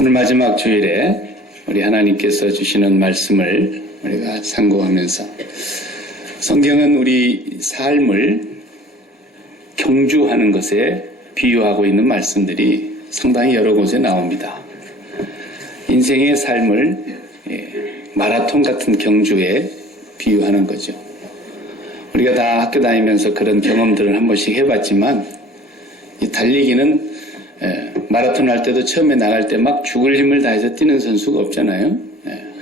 오늘 마지막 주일에 우리 하나님께서 주시는 말씀을 우리가 상고하면서 성경은 우리 삶을 경주하는 것에 비유하고 있는 말씀들이 상당히 여러 곳에 나옵니다. 인생의 삶을 마라톤 같은 경주에 비유하는 거죠. 우리가 다 학교 다니면서 그런 경험들을 한 번씩 해봤지만 이 달리기는 마라톤 할 때도 처음에 나갈 때 막 죽을 힘을 다해서 뛰는 선수가 없잖아요.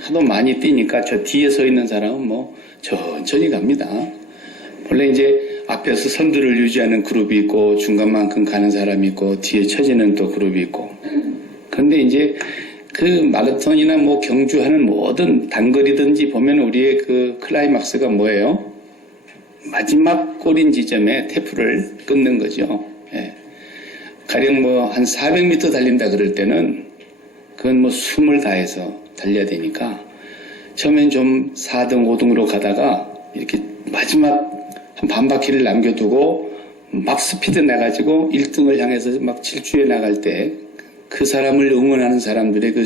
하도 많이 뛰니까 저 뒤에 서 있는 사람은 뭐 천천히 갑니다. 원래 이제 앞에서 선두를 유지하는 그룹이 있고 중간만큼 가는 사람이 있고 뒤에 처지는 또 그룹이 있고. 그런데 이제 그 마라톤이나 뭐 경주하는 모든 단거리든지 보면 우리의 그 클라이막스가 뭐예요? 마지막 골인 지점에 테프를 끊는 거죠. 가령 뭐 한 400m 달린다 그럴 때는 그건 뭐 숨을 다해서 달려야 되니까 처음엔 좀 4등, 5등으로 가다가 이렇게 마지막 한 반 바퀴를 남겨두고 막 스피드 내가지고 1등을 향해서 막 질주해 나갈 때 그 사람을 응원하는 사람들의 그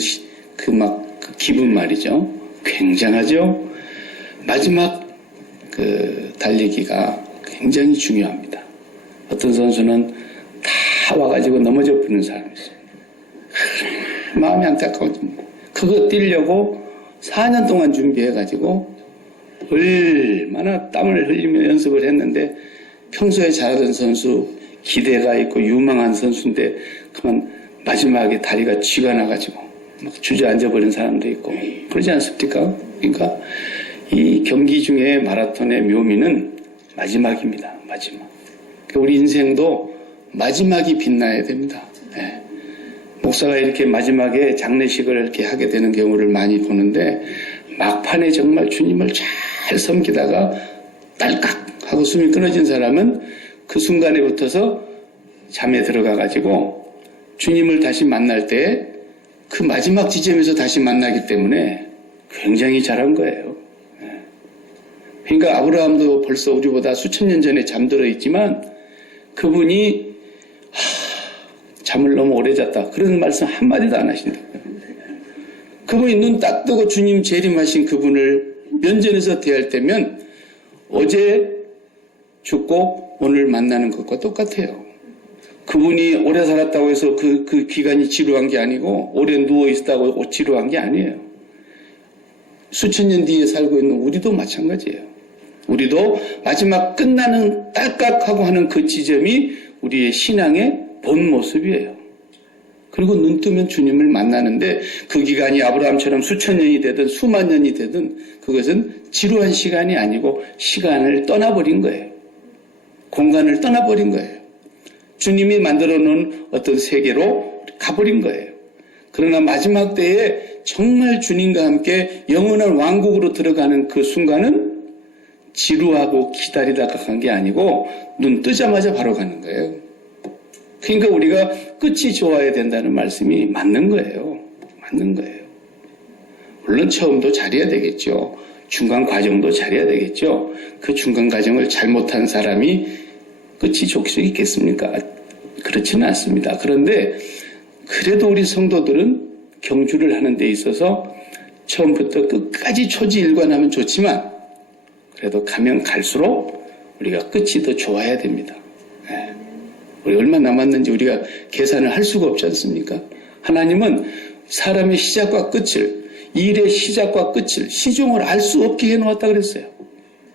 기분 말이죠. 굉장하죠? 마지막 그 달리기가 굉장히 중요합니다. 어떤 선수는 다 와가지고 넘어져 버리는 사람이 있어요. 마음이 안타까워지 그거 뛰려고 4년 동안 준비해가지고 얼마나 땀을 흘리며 연습을 했는데 평소에 잘하던 선수, 기대가 있고 유망한 선수인데 그만 마지막에 다리가 쥐가 나가지고 막 주저앉아버린 사람도 있고 그러지 않습니까? 그러니까 이 경기 중에 마라톤의 묘미는 마지막입니다. 마지막. 우리 인생도 마지막이 빛나야 됩니다. 목사가 이렇게 마지막에 장례식을 이렇게 하게 되는 경우를 많이 보는데 막판에 정말 주님을 잘 섬기다가 딸깍 하고 숨이 끊어진 사람은 그 순간에 붙어서 잠에 들어가가지고 주님을 다시 만날 때 그 마지막 지점에서 다시 만나기 때문에 굉장히 잘한 거예요. 그러니까 아브라함도 벌써 우리보다 수천 년 전에 잠들어 있지만 그분이 잠을 너무 오래 잤다. 그런 말씀 한마디도 안 하신다. 그분이 눈 딱 뜨고 주님 재림하신 그분을 면전에서 대할 때면 어제 죽고 오늘 만나는 것과 똑같아요. 그분이 오래 살았다고 해서 그 기간이 지루한 게 아니고 오래 누워 있었다고 지루한 게 아니에요. 수천 년 뒤에 살고 있는 우리도 마찬가지예요. 우리도 마지막 끝나는 딸깍하고 하는 그 지점이 우리의 신앙의 본 모습이에요. 그리고 눈 뜨면 주님을 만나는데 그 기간이 아브라함처럼 수천 년이 되든 수만 년이 되든 그것은 지루한 시간이 아니고 시간을 떠나버린 거예요. 공간을 떠나버린 거예요. 주님이 만들어 놓은 어떤 세계로 가버린 거예요. 그러나 마지막 때에 정말 주님과 함께 영원한 왕국으로 들어가는 그 순간은 지루하고 기다리다가 간 게 아니고 눈 뜨자마자 바로 가는 거예요. 그러니까 우리가 끝이 좋아야 된다는 말씀이 맞는 거예요. 맞는 거예요. 물론 처음도 잘해야 되겠죠. 중간 과정도 잘해야 되겠죠. 그 중간 과정을 잘못한 사람이 끝이 좋을 수 있겠습니까? 그렇지는 않습니다. 그런데 그래도 우리 성도들은 경주를 하는 데 있어서 처음부터 끝까지 초지일관하면 좋지만 그래도 가면 갈수록 우리가 끝이 더 좋아야 됩니다. 우리 얼마 남았는지 우리가 계산을 할 수가 없지 않습니까? 하나님은 사람의 시작과 끝을, 일의 시작과 끝을 시종을 알 수 없게 해놓았다 그랬어요.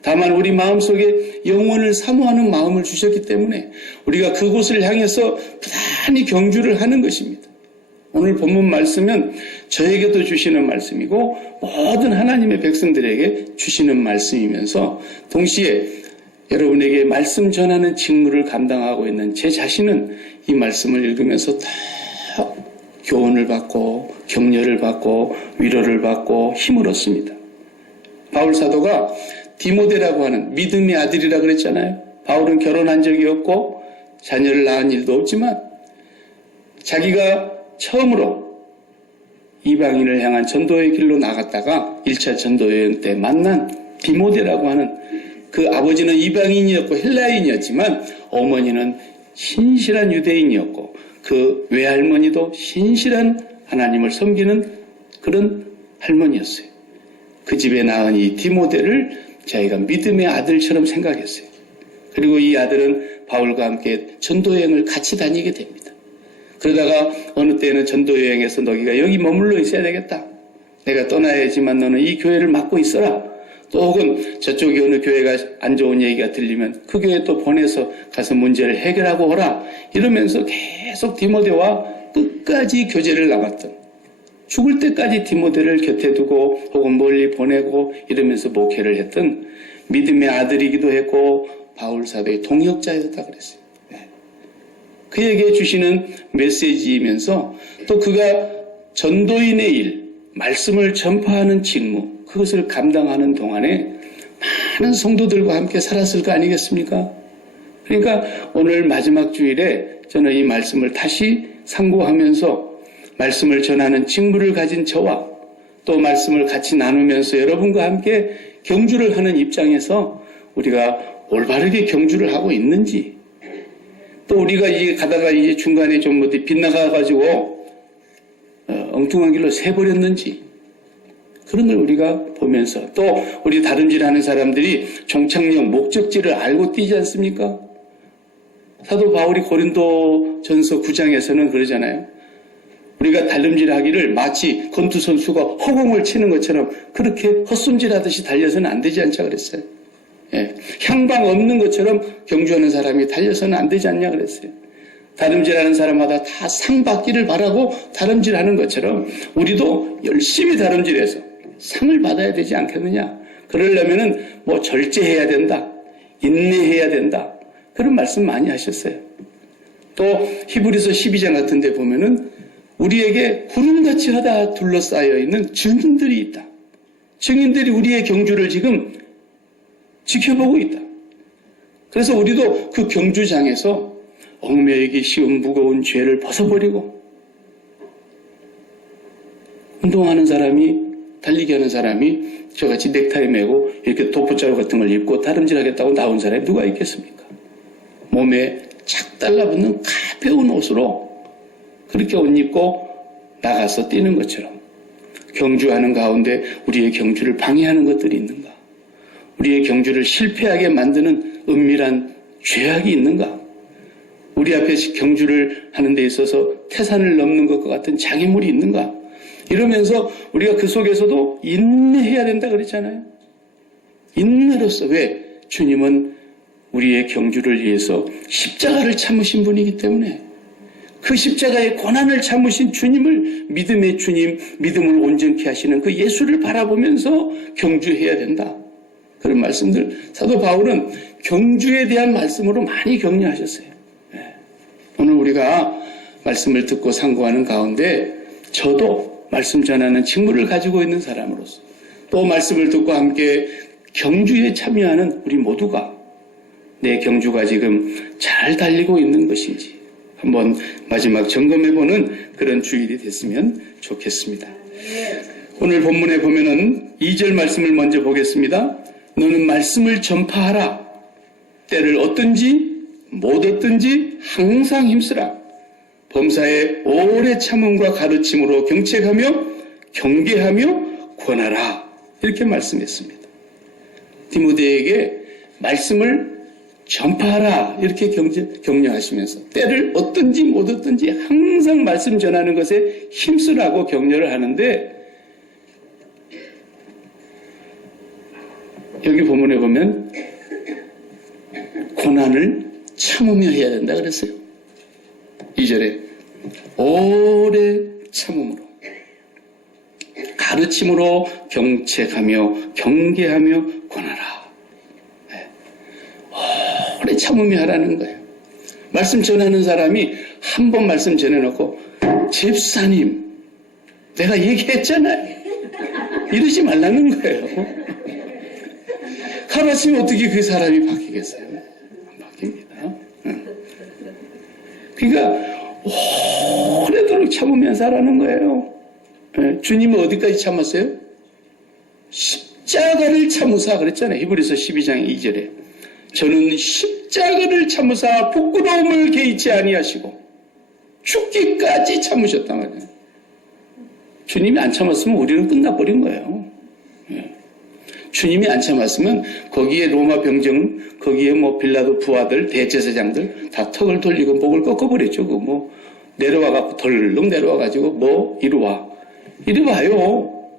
다만 우리 마음속에 영원을 사모하는 마음을 주셨기 때문에 우리가 그곳을 향해서 부단히 경주를 하는 것입니다. 오늘 본문 말씀은 저에게도 주시는 말씀이고 모든 하나님의 백성들에게 주시는 말씀이면서 동시에 여러분에게 말씀 전하는 직무를 감당하고 있는 제 자신은 이 말씀을 읽으면서 다 교훈을 받고 격려를 받고 위로를 받고 힘을 얻습니다. 바울 사도가 디모데라고 하는 믿음의 아들이라 그랬잖아요. 바울은 결혼한 적이 없고 자녀를 낳은 일도 없지만 자기가 처음으로 이방인을 향한 전도의 길로 나갔다가 1차 전도여행 때 만난 디모데라고 하는 그 아버지는 이방인이었고 헬라인이었지만 어머니는 신실한 유대인이었고 그 외할머니도 신실한 하나님을 섬기는 그런 할머니였어요. 그 집에 낳은 이 디모데를 자기가 믿음의 아들처럼 생각했어요. 그리고 이 아들은 바울과 함께 전도여행을 같이 다니게 됩니다. 그러다가 어느 때는 전도여행에서 너희가 여기 머물러 있어야 되겠다. 내가 떠나야지만 너는 이 교회를 맡고 있어라. 또 혹은 저쪽에 어느 교회가 안 좋은 얘기가 들리면 그 교회 또 보내서 가서 문제를 해결하고 오라. 이러면서 계속 디모데와 끝까지 교제를 나갔던, 죽을 때까지 디모데를 곁에 두고 혹은 멀리 보내고 이러면서 목회를 했던 믿음의 아들이기도 했고 바울 사도의 동역자였다 그랬어요. 그에게 주시는 메시지이면서 또 그가 전도인의 일, 말씀을 전파하는 직무, 그것을 감당하는 동안에 많은 성도들과 함께 살았을 거 아니겠습니까? 그러니까 오늘 마지막 주일에 저는 이 말씀을 다시 상고하면서 말씀을 전하는 직무를 가진 저와 또 말씀을 같이 나누면서 여러분과 함께 경주를 하는 입장에서 우리가 올바르게 경주를 하고 있는지, 또 우리가 이제 가다가 이제 중간에 좀 어디 빗나가가지고 엉뚱한 길로 새버렸는지, 그런 걸 우리가 보면서, 또 우리 다름질하는 사람들이 종착역 목적지를 알고 뛰지 않습니까? 사도 바울이 고린도전서 9장에서는 그러잖아요. 우리가 다름질하기를 마치 권투 선수가 허공을 치는 것처럼 그렇게 헛손질하듯이 달려서는 안 되지 않자 그랬어요. 예, 향방 없는 것처럼 경주하는 사람이 달려서는 안 되지 않냐 그랬어요. 다름질하는 사람마다 다 상 받기를 바라고 다름질하는 것처럼 우리도 열심히 다름질해서 상을 받아야 되지 않겠느냐. 그러려면은 뭐 절제해야 된다, 인내해야 된다, 그런 말씀 많이 하셨어요. 또 히브리서 12장 같은 데 보면은 우리에게 구름같이 하다 둘러싸여 있는 증인들이 있다. 증인들이 우리의 경주를 지금 지켜보고 있다. 그래서 우리도 그 경주장에서 얽매이기 쉬운 무거운 죄를 벗어버리고, 운동하는 사람이, 달리기 하는 사람이 저같이 넥타이 매고 이렇게 도포자루 같은 걸 입고 다름질하겠다고 나온 사람이 누가 있겠습니까? 몸에 착 달라붙는 가벼운 옷으로 그렇게 옷 입고 나가서 뛰는 것처럼 경주하는 가운데 우리의 경주를 방해하는 것들이 있는가? 우리의 경주를 실패하게 만드는 은밀한 죄악이 있는가? 우리 앞에 경주를 하는 데 있어서 태산을 넘는 것과 같은 장애물이 있는가? 이러면서 우리가 그 속에서도 인내해야 된다 그랬잖아요. 인내로서. 왜? 주님은 우리의 경주를 위해서 십자가를 참으신 분이기 때문에 그 십자가의 고난을 참으신 주님을, 믿음의 주님, 믿음을 온전케 하시는 그 예수를 바라보면서 경주해야 된다. 그런 말씀들 사도 바울은 경주에 대한 말씀으로 많이 격려하셨어요. 오늘 우리가 말씀을 듣고 상고하는 가운데 저도 말씀 전하는 직무를 가지고 있는 사람으로서, 또 말씀을 듣고 함께 경주에 참여하는 우리 모두가 내 경주가 지금 잘 달리고 있는 것인지 한번 마지막 점검해보는 그런 주일이 됐으면 좋겠습니다. 오늘 본문에 보면은 2절 말씀을 먼저 보겠습니다. 너는 말씀을 전파하라. 때를 얻든지 못 얻든지 항상 힘쓰라. 범사에 오래 참음과 가르침으로 경책하며 경계하며 권하라. 이렇게 말씀했습니다. 디모데에게 말씀을 전파하라 이렇게 격려하시면서 때를 얻든지 못 얻든지 항상 말씀 전하는 것에 힘쓰라고 격려를 하는데, 여기 본문에 보면 고난을 참으며 해야 된다 그랬어요. 2절에 오래 참음으로 가르침으로 경책하며 경계하며 권하라. 오래 참으며 하라는 거예요. 말씀 전하는 사람이 한 번 말씀 전해놓고 집사님 내가 얘기했잖아요 이러지 말라는 거예요. 하루아침에 어떻게 그 사람이 바뀌겠어요? 안 바뀝니다. 그러니까 오래도록 참으면서 하라는 거예요. 주님은 어디까지 참았어요? 십자가를 참으사 그랬잖아요. 히브리서 12장 2절에 저는 십자가를 참으사 부끄러움을 개의치 아니하시고 죽기까지 참으셨단 말이에요. 주님이 안 참았으면 우리는 끝나버린 거예요. 주님이 안 참았으면 거기에 로마 병정, 거기에 뭐 빌라도 부하들, 대제사장들 다 턱을 돌리고 목을 꺾어버렸죠. 그 뭐 내려와갖고 덜렁 내려와가지고 뭐 이리 와. 이리 와요.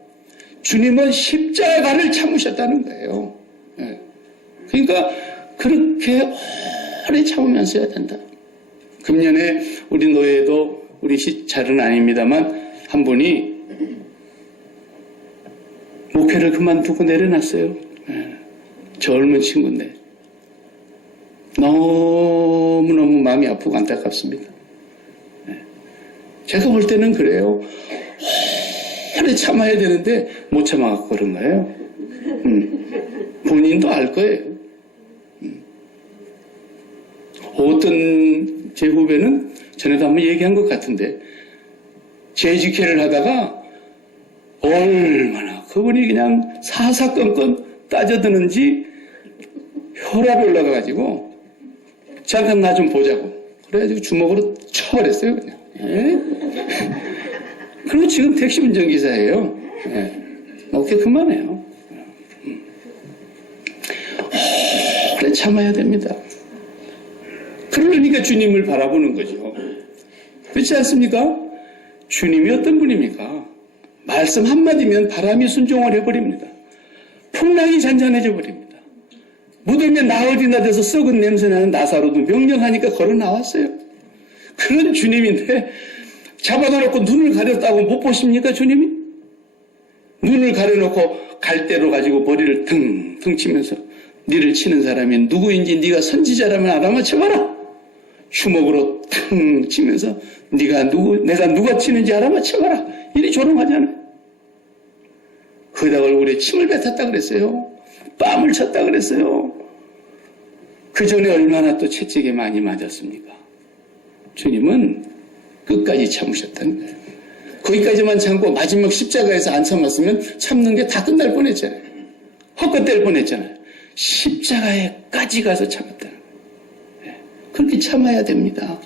주님은 십자가를 참으셨다는 거예요. 그러니까 그렇게 오래 참으면서 해야 된다. 금년에 우리 노예도 우리 시찰은 아닙니다만 한 분이 목회를 그만두고 내려놨어요. 젊은 친구인데 너무너무 마음이 아프고 안타깝습니다. 제가 볼 때는 그래요. 오래 참아야 되는데 못 참아갖고 그런 거예요. 본인도 알 거예요. 어떤 제 후배는 전에도 한번 얘기한 것 같은데 재직회를 하다가 얼마나 그분이 그냥 사사건건 따져드는지 혈압이 올라가가지고 잠깐 나 좀 보자고 그래가지고 주먹으로 쳐버렸어요 그냥. 그리고 지금 택시 운전기사예요. 오케이 그만해요. 그래 참아야 됩니다. 그러니까 주님을 바라보는 거죠. 그렇지 않습니까? 주님이 어떤 분입니까? 말씀 한마디면 바람이 순종을 해버립니다. 풍랑이 잔잔해져 버립니다. 무덤에 나흘이나 돼서 썩은 냄새나는 나사로도 명령하니까 걸어 나왔어요. 그런 주님인데 잡아다 놓고 눈을 가렸다고 못 보십니까 주님이? 눈을 가려놓고 갈대로 가지고 머리를 腾치면서 니를 치는 사람이 누구인지 네가 선지자라면 알아맞혀봐라. 주먹으로 腾 치면서 내가 누가 치는지 알아맞혀봐라. 이리 조롱하잖아요. 거기다가 얼굴에 침을 뱉었다 그랬어요. 뺨을 쳤다 그랬어요. 그 전에 얼마나 또 채찍에 많이 맞았습니까? 주님은 끝까지 참으셨다는 거예요. 거기까지만 참고 마지막 십자가에서 안 참았으면 참는 게 다 끝날 뻔했잖아요. 헛것될 뻔했잖아요. 십자가에까지 가서 참았다는 거예요. 그렇게 참아야 됩니다.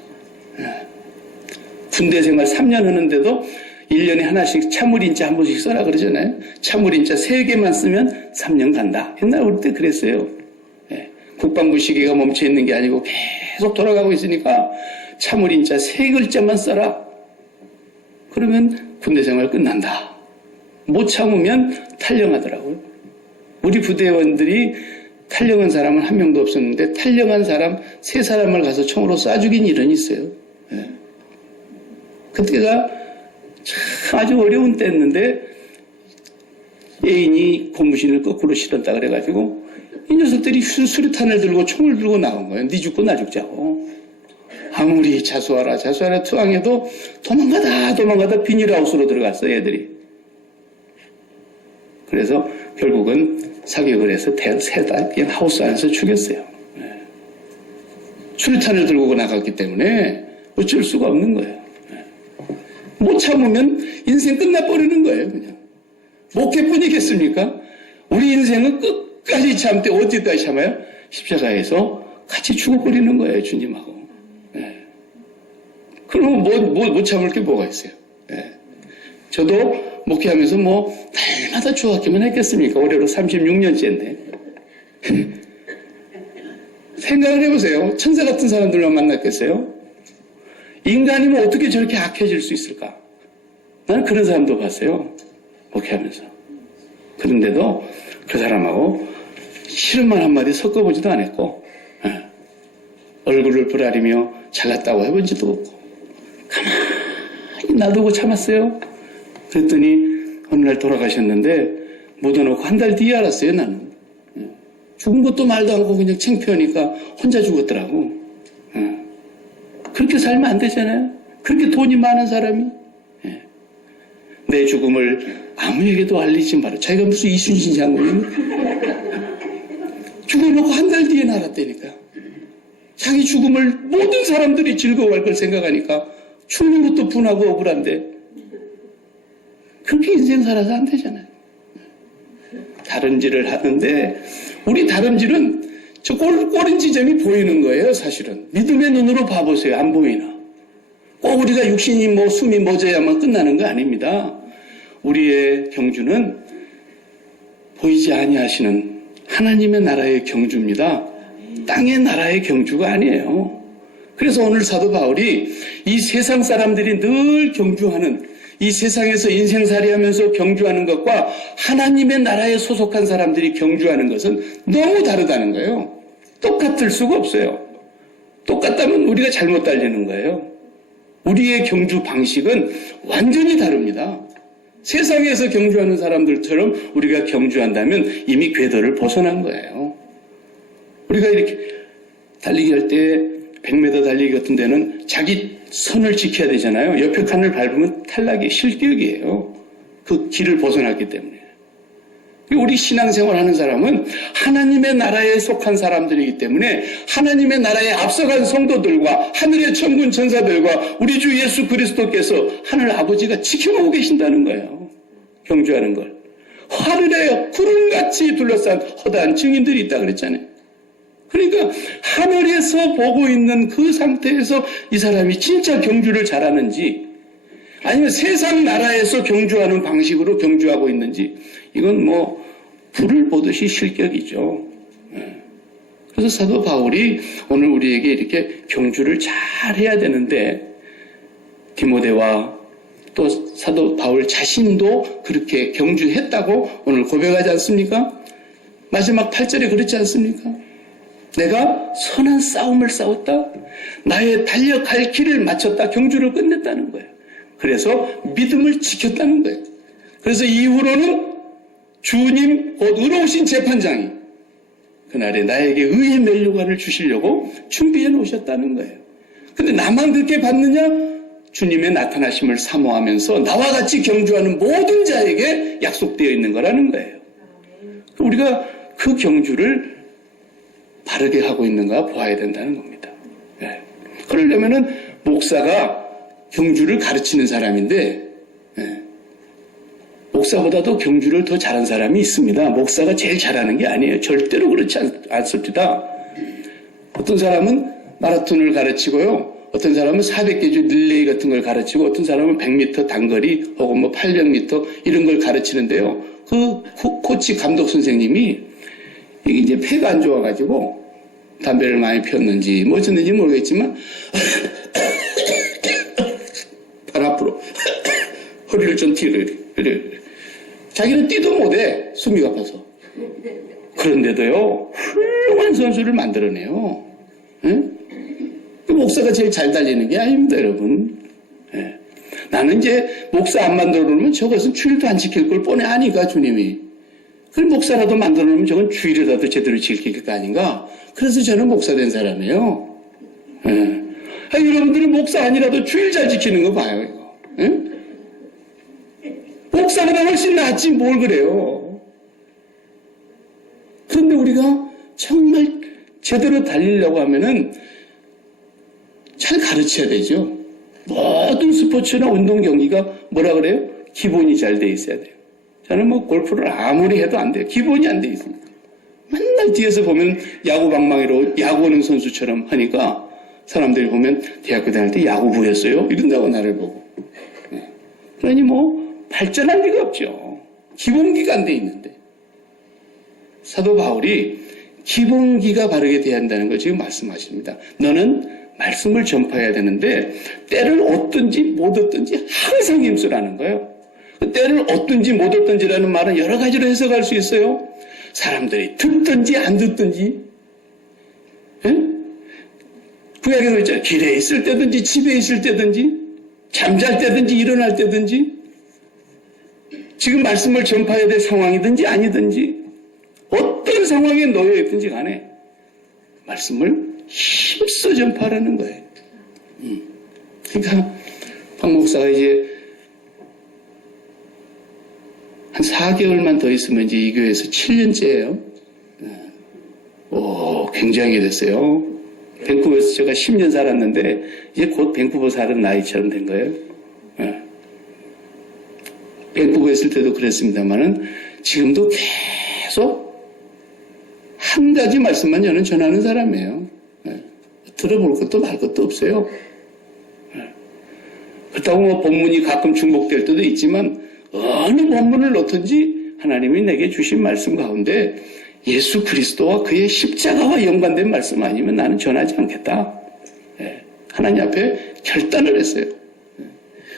군대 생활 3년 하는데도 1년에 하나씩 참을인자 한 번씩 써라 그러잖아요. 참을인자 3개만 쓰면 3년 간다. 옛날 우리 때 그랬어요. 국방부 시계가 멈춰있는 게 아니고 계속 돌아가고 있으니까 참을인자 3글자만 써라. 그러면 군대 생활 끝난다. 못 참으면 탈영하더라고요. 우리 부대원들이 탈영한 사람은 한 명도 없었는데 탈영한 사람 3사람을 가서 총으로 쏴 죽인 일은 있어요. 그때가 참 아주 어려운 때였는데 애인이 고무신을 거꾸로 실었다 그래가지고 이 녀석들이 수류탄을 들고 총을 들고 나온 거예요. 네 죽고 나 죽자고. 아무리 자수하라 투항해도 도망가다 비닐하우스로 들어갔어요 애들이. 그래서 결국은 사격을 해서 세다 그냥 하우스 안에서 죽였어요. 수류탄을 들고 나갔기 때문에 어쩔 수가 없는 거예요. 못 참으면 인생 끝나버리는 거예요. 그냥 목회뿐이겠습니까? 우리 인생은 끝까지 참되 어디까지 참아요? 십자가에서 같이 죽어버리는 거예요 주님하고. 그러면 못 참을 게 뭐가 있어요? 저도 목회하면서 날마다 주학기만 했겠습니까? 올해로 36년째인데. 생각을 해보세요. 천사 같은 사람들만 만났겠어요? 인간이면 어떻게 저렇게 악해질 수 있을까? 나는 그런 사람도 봤어요. 목회하면서. 그런데도 그 사람하고 싫은 말 한마디 섞어보지도 않았고, 얼굴을 부라리며 잘났다고 해본지도 없고, 가만히 놔두고 참았어요. 그랬더니 어느 날 돌아가셨는데 묻어놓고 한 달 뒤에 알았어요 나는. 죽은 것도 말도 않고 그냥 창피하니까 혼자 죽었더라고. 그렇게 살면 안 되잖아요. 그렇게 돈이 많은 사람이. 내 죽음을 아무에게도 알리지 마라. 자기가 무슨 이순신 장군이 죽어놓고 한 달 뒤에 알았다니까. 자기 죽음을 모든 사람들이 즐거워할 걸 생각하니까 죽는 것도 분하고 억울한데 그렇게 인생 살아서 안 되잖아요. 다름질을 하는데 우리 다름질은 저 꼬린 지점이 보이는 거예요. 사실은 믿음의 눈으로 봐보세요. 안 보이나? 꼭 우리가 육신이 숨이 멎어야만 끝나는 거 아닙니다. 우리의 경주는 보이지 아니하시는 하나님의 나라의 경주입니다. 땅의 나라의 경주가 아니에요. 그래서 오늘 사도 바울이 이 세상 사람들이 늘 경주하는, 이 세상에서 인생살이 하면서 경주하는 것과 하나님의 나라에 소속한 사람들이 경주하는 것은 너무 다르다는 거예요. 똑같을 수가 없어요. 똑같다면 우리가 잘못 달리는 거예요. 우리의 경주 방식은 완전히 다릅니다. 세상에서 경주하는 사람들처럼 우리가 경주한다면 이미 궤도를 벗어난 거예요. 우리가 이렇게 달리기 할 때 100m 달리기 같은 데는 자기 선을 지켜야 되잖아요. 옆에 칸을 밟으면 탈락이 실격이에요. 그 길을 벗어났기 때문에. 우리 신앙생활 하는 사람은 하나님의 나라에 속한 사람들이기 때문에 하나님의 나라에 앞서간 성도들과 하늘의 천군 천사들과 우리 주 예수 그리스도께서 하늘 아버지가 지켜보고 계신다는 거예요. 경주하는 걸. 하늘에 구름같이 둘러싼 허다한 증인들이 있다 그랬잖아요. 그러니까 하늘에서 보고 있는 그 상태에서 이 사람이 진짜 경주를 잘하는지 아니면 세상 나라에서 경주하는 방식으로 경주하고 있는지 이건 불을 보듯이 실격이죠. 그래서 사도 바울이 오늘 우리에게 이렇게 경주를 잘 해야 되는데 디모데와 또 사도 바울 자신도 그렇게 경주했다고 오늘 고백하지 않습니까? 마지막 8절에 그렇지 않습니까? 내가 선한 싸움을 싸웠다. 나의 달려갈 길을 마쳤다. 경주를 끝냈다는 거예요. 그래서 믿음을 지켰다는 거예요. 그래서 이후로는 주님 곧 의로우신 재판장이 그날에 나에게 의의 면류관을 주시려고 준비해 놓으셨다는 거예요. 근데 나만 그렇게 받느냐? 주님의 나타나심을 사모하면서 나와 같이 경주하는 모든 자에게 약속되어 있는 거라는 거예요. 우리가 그 경주를 바르게 하고 있는가 보아야 된다는 겁니다. 네. 그러려면은 목사가 경주를 가르치는 사람인데 목사보다도 경주를 더 잘하는 사람이 있습니다. 목사가 제일 잘하는 게 아니에요. 절대로 그렇지 않습니다. 어떤 사람은 마라톤을 가르치고요. 어떤 사람은 400개주 릴레이 같은 걸 가르치고 어떤 사람은 100m 단거리 혹은 800m 이런 걸 가르치는데요. 그 코치 감독 선생님이 이게 이제 폐가 안 좋아가지고 담배를 많이 피웠는지 어쨌는지 모르겠지만 발 앞으로 허리를 좀 그래. 자기는 뛰도 못해 숨이 가빠서. 그런데도요 훌륭한 선수를 만들어내요. 그 목사가 제일 잘 달리는 게 아닙니다, 여러분. 나는 이제 목사 안 만들어 놓으면 저것은 주일도 안 지킬 걸 뻔히 아니까 주님이. 그럼 목사라도 만들어 놓으면 저건 주일이라도 제대로 지킬 게 아닌가. 그래서 저는 목사 된 사람이에요. 여러분들은 목사 아니라도 주일 잘 지키는 거 봐요, 이거. 목사보다 훨씬 낫지 뭘 그래요. 그런데 우리가 정말 제대로 달리려고 하면은 잘 가르쳐야 되죠. 모든 스포츠나 운동 경기가 뭐라 그래요? 기본이 잘 돼 있어야 돼요. 저는 골프를 아무리 해도 안 돼요. 기본이 안 돼 있습니다. 맨날 뒤에서 보면 야구 방망이로 야구하는 선수처럼 하니까 사람들이 보면 대학교 다닐 때 야구부였어요? 이런다고 나를 보고. 그러니 발전할 리가 없죠. 기본기가 안 돼 있는데. 사도 바울이 기본기가 바르게 돼야 한다는 걸 지금 말씀하십니다. 너는 말씀을 전파해야 되는데 때를 얻든지 못 얻든지 항상 힘쓰라는 거예요. 때를 얻든지 못 얻든지라는 말은 여러 가지로 해석할 수 있어요. 사람들이 듣든지 안 듣든지. 구약에서 있잖아요. 길에 있을 때든지 집에 있을 때든지 잠잘 때든지 일어날 때든지 지금 말씀을 전파해야 될 상황이든지 아니든지 어떤 상황에 놓여 있든지 간에 말씀을 힘써 전파하라는 거예요. 그러니까 박 목사가 이제 한 4개월만 더 있으면 이제 이 교회에서 7년째예요. 굉장히 됐어요. 밴쿠버에서 제가 10년 살았는데 이제 곧 밴쿠버 사는 나이처럼 된 거예요. 밴쿠버에 있을 때도 그랬습니다만은 지금도 계속 한 가지 말씀만 저는 전하는 사람이에요. 들어볼 것도 말 것도 없어요. 그렇다고 뭐 본문이 가끔 중복될 때도 있지만 어느 본문을 놓든지 하나님이 내게 주신 말씀 가운데 예수 그리스도와 그의 십자가와 연관된 말씀 아니면 나는 전하지 않겠다. 하나님 앞에 결단을 했어요.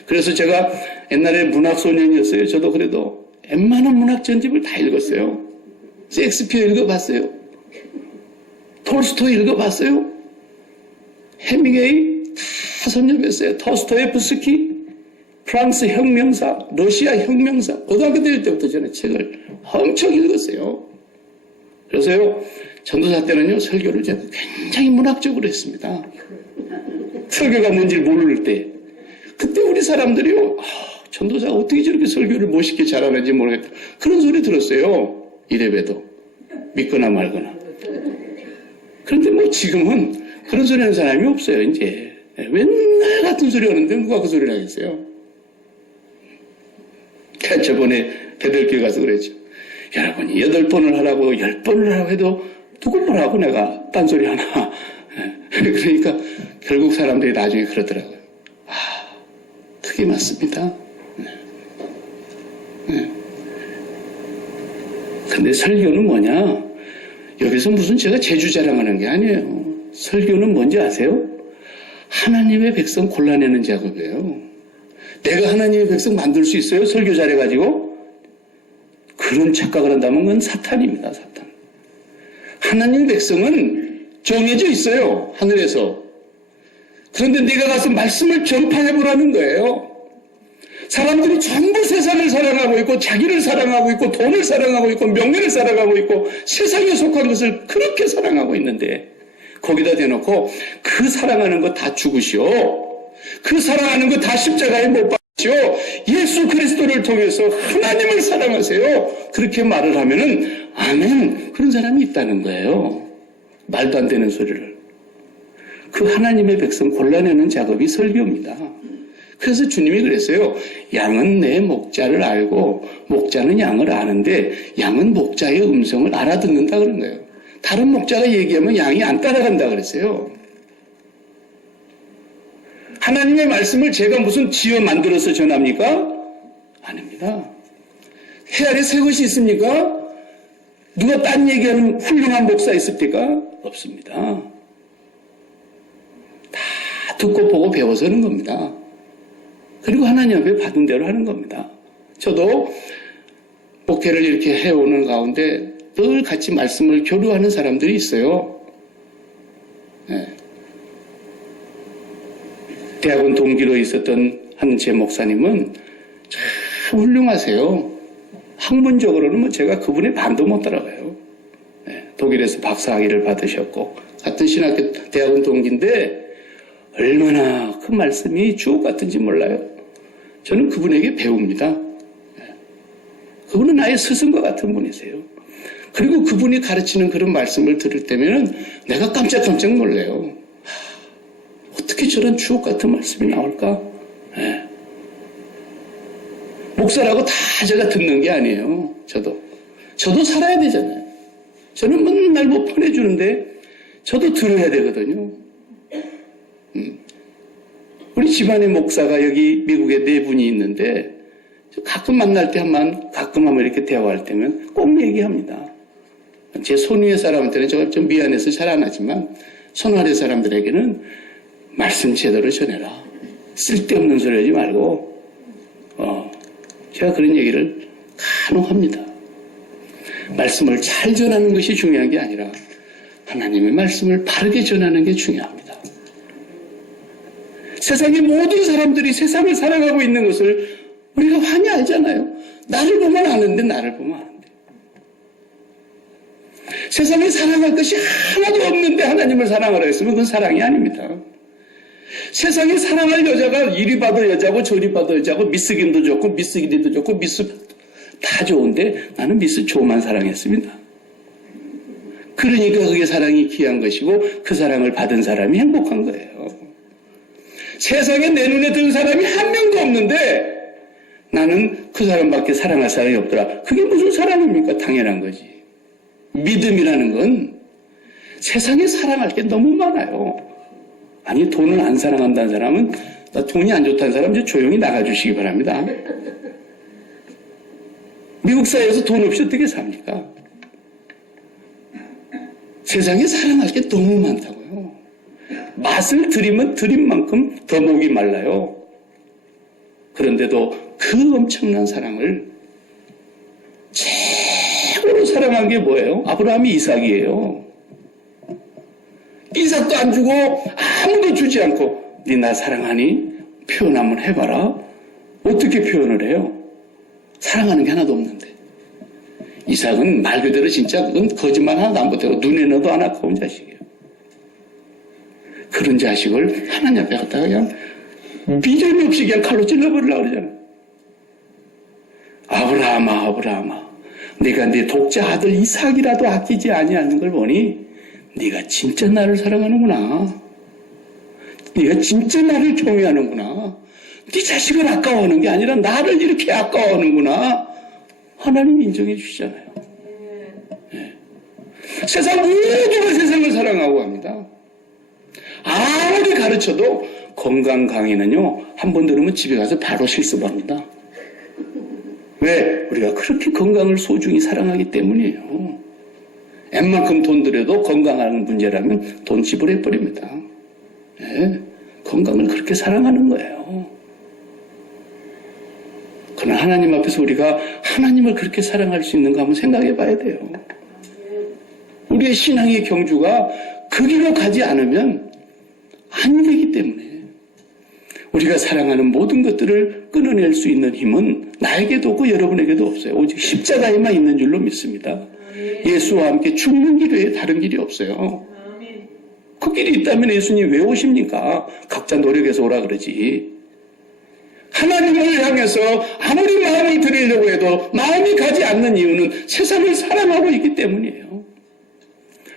그래서 제가 옛날에 문학소년이었어요. 저도 그래도 웬만한 문학 전집을 다 읽었어요. 셰익스피어 읽어봤어요. 톨스토이 읽어봤어요. 해밍웨이 다 섭렵했어요. 토스토예프스키, 프랑스 혁명사, 러시아 혁명사. 고등학교 다닐 때부터 저는 책을 엄청 읽었어요. 그래서요, 전도사 때는요, 설교를 제가 굉장히 문학적으로 했습니다. 설교가 뭔지 모를 때. 그때 우리 사람들이요, 전도사가 어떻게 저렇게 설교를 멋있게 잘하는지 모르겠다. 그런 소리 들었어요. 이래봬도. 믿거나 말거나. 그런데 뭐 지금은 그런 소리 하는 사람이 없어요, 이제. 맨날 같은 소리 하는데 누가 그 소리를 하겠어요? 저번에 배들교회 가서 그랬죠. 여러분이 8번을 하라고 10번을 하라고 해도 누구 뭐라고 내가 딴소리 하나. 그러니까 결국 사람들이 나중에 그러더라고요. 그게 맞습니다. 근데 설교는 뭐냐? 여기서 무슨 제가 재주 자랑하는 게 아니에요. 설교는 뭔지 아세요? 하나님의 백성 골라내는 작업이에요. 내가 하나님의 백성 만들 수 있어요? 설교 잘해가지고? 그런 착각을 한다면 그건 사탄입니다, 사탄. 하나님의 백성은 정해져 있어요, 하늘에서. 그런데 네가 가서 말씀을 전파해보라는 거예요. 사람들이 전부 세상을 사랑하고 있고 자기를 사랑하고 있고 돈을 사랑하고 있고 명예를 사랑하고 있고 세상에 속한 것을 그렇게 사랑하고 있는데 거기다 대놓고 그 사랑하는 거 다 죽으시오. 그 사랑하는 거 다 십자가에 못 박으시오. 예수 그리스도를 통해서 하나님을 사랑하세요. 그렇게 말을 하면은 아멘. 그런 사람이 있다는 거예요. 말도 안 되는 소리를. 그 하나님의 백성 골라내는 작업이 설교입니다. 그래서 주님이 그랬어요. 양은 내 목자를 알고 목자는 양을 아는데 양은 목자의 음성을 알아듣는다 그런 거예요. 다른 목자가 얘기하면 양이 안 따라간다 그랬어요. 하나님의 말씀을 제가 무슨 지어 만들어서 전합니까? 아닙니다. 해 아래 새 것이 있습니까? 누가 딴 얘기하는 훌륭한 목사 있습니까? 없습니다. 다 듣고 보고 배워서 하는 겁니다. 그리고 하나님 앞에 받은 대로 하는 겁니다. 저도 목회를 이렇게 해오는 가운데 늘 같이 말씀을 교류하는 사람들이 있어요. 네. 대학원 동기로 있었던 한 제 목사님은 참 훌륭하세요. 학문적으로는 뭐 제가 그분의 반도 못 따라가요. 네. 독일에서 박사학위를 받으셨고 같은 신학교 대학원 동기인데 얼마나 그 말씀이 주옥 같은지 몰라요. 저는 그분에게 배웁니다. 그분은 나의 스승과 같은 분이세요. 그리고 그분이 가르치는 그런 말씀을 들을 때면 내가 깜짝깜짝 놀래요. 어떻게 저런 주옥 같은 말씀이 나올까? 네. 목사라고 다 제가 듣는 게 아니에요. 저도 살아야 되잖아요. 저는 맨날 뭐 보내주는데 저도 들어야 되거든요. 우리 집안의 목사가 여기 미국에 4분이 있는데 가끔 만날 때 가끔 한번 이렇게 대화할 때면 꼭 얘기합니다. 제 손위의 사람한테는 제가 좀 미안해서 잘 안 하지만 손 아래 사람들에게는 말씀 제대로 전해라. 쓸데없는 소리 하지 말고 제가 그런 얘기를 간혹 합니다. 말씀을 잘 전하는 것이 중요한 게 아니라 하나님의 말씀을 바르게 전하는 게 중요합니다. 세상의 모든 사람들이 세상을 살아가고 있는 것을 우리가 환히 알잖아요. 나를 보면 아는데 나를 보면 안 돼. 세상에 사랑할 것이 하나도 없는데 하나님을 사랑하라 했으면 그건 사랑이 아닙니다. 세상에 사랑할 여자가 이리 봐도 여자고 저리 봐도 여자고 미스김도 좋고 미스기리도 좋고 미스 다 좋은데 나는 미스 조만 사랑했습니다. 그러니까 그게 사랑이 귀한 것이고 그 사랑을 받은 사람이 행복한 거예요. 세상에 내 눈에 든 사람이 한 명도 없는데 나는 그 사람밖에 사랑할 사람이 없더라. 그게 무슨 사랑입니까? 당연한 거지. 믿음이라는 건 세상에 사랑할 게 너무 많아요. 아니 돈을 안 사랑한다는 사람은 나 돈이 안 좋다는 사람 이제 조용히 나가주시기 바랍니다. 미국 사회에서 돈 없이 어떻게 삽니까? 세상에 사랑할 게 너무 많다고요. 맛을 들이면 들인 만큼 더 목이 말라요. 그런데도 그 엄청난 사랑을 최고로 사랑한 게 뭐예요? 아브라함이 이삭이에요. 이삭도 안 주고 아무도 주지 않고 네 나 사랑하니? 표현 한번 해봐라. 어떻게 표현을 해요? 사랑하는 게 하나도 없는데. 이삭은 말 그대로 진짜 그건 거짓말 하나도 안 못하고 눈에 넣어도 안 아까운 자식이에요. 그런 자식을 하나님 앞에 갖다가 그냥 미련 없이 그냥 칼로 찔러버리려고 그러잖아요. 아브라함아 아브라함아 내가 네 독자 아들 이삭이라도 아끼지 아니하는 걸 보니 네가 진짜 나를 사랑하는구나. 네가 진짜 나를 경외하는구나. 네 자식을 아까워하는 게 아니라 나를 이렇게 아까워하는구나. 하나님이 인정해 주시잖아요. 네. 세상 모두가 세상을 사랑하고 합니다. 아무리 가르쳐도 건강 강의는요, 한 번 들으면 집에 가서 바로 실습합니다. 왜? 우리가 그렇게 건강을 소중히 사랑하기 때문이에요. 웬만큼 돈 들여도 건강한 문제라면 돈 지불해버립니다. 네. 건강을 그렇게 사랑하는 거예요. 그러나 하나님 앞에서 우리가 하나님을 그렇게 사랑할 수 있는가 한번 생각해 봐야 돼요. 우리의 신앙의 경주가 그 길로 가지 않으면 안 되기 때문에 우리가 사랑하는 모든 것들을 끊어낼 수 있는 힘은 나에게도 없고 여러분에게도 없어요. 오직 십자가에만 있는 줄로 믿습니다. 예수와 함께 죽는 길 외에 다른 길이 없어요. 그 길이 있다면 예수님 왜 오십니까? 각자 노력해서 오라 그러지. 하나님을 향해서 아무리 마음을 드리려고 해도 마음이 가지 않는 이유는 세상을 사랑하고 있기 때문이에요.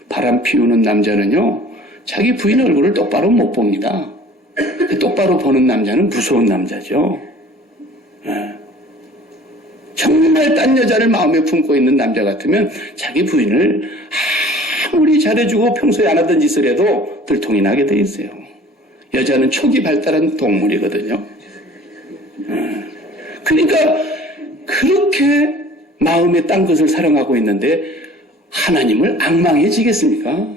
바람 피우는 남자는요, 자기 부인 얼굴을 똑바로 못 봅니다. 똑바로 보는 남자는 무서운 남자죠. 네. 정말 딴 여자를 마음에 품고 있는 남자 같으면 자기 부인을 아무리 잘해주고 평소에 안 하던 짓을 해도 들통이 나게 돼 있어요. 여자는 초기 발달한 동물이거든요. 그러니까 그렇게 마음에 딴 것을 사랑하고 있는데 하나님을 앙망해지겠습니까?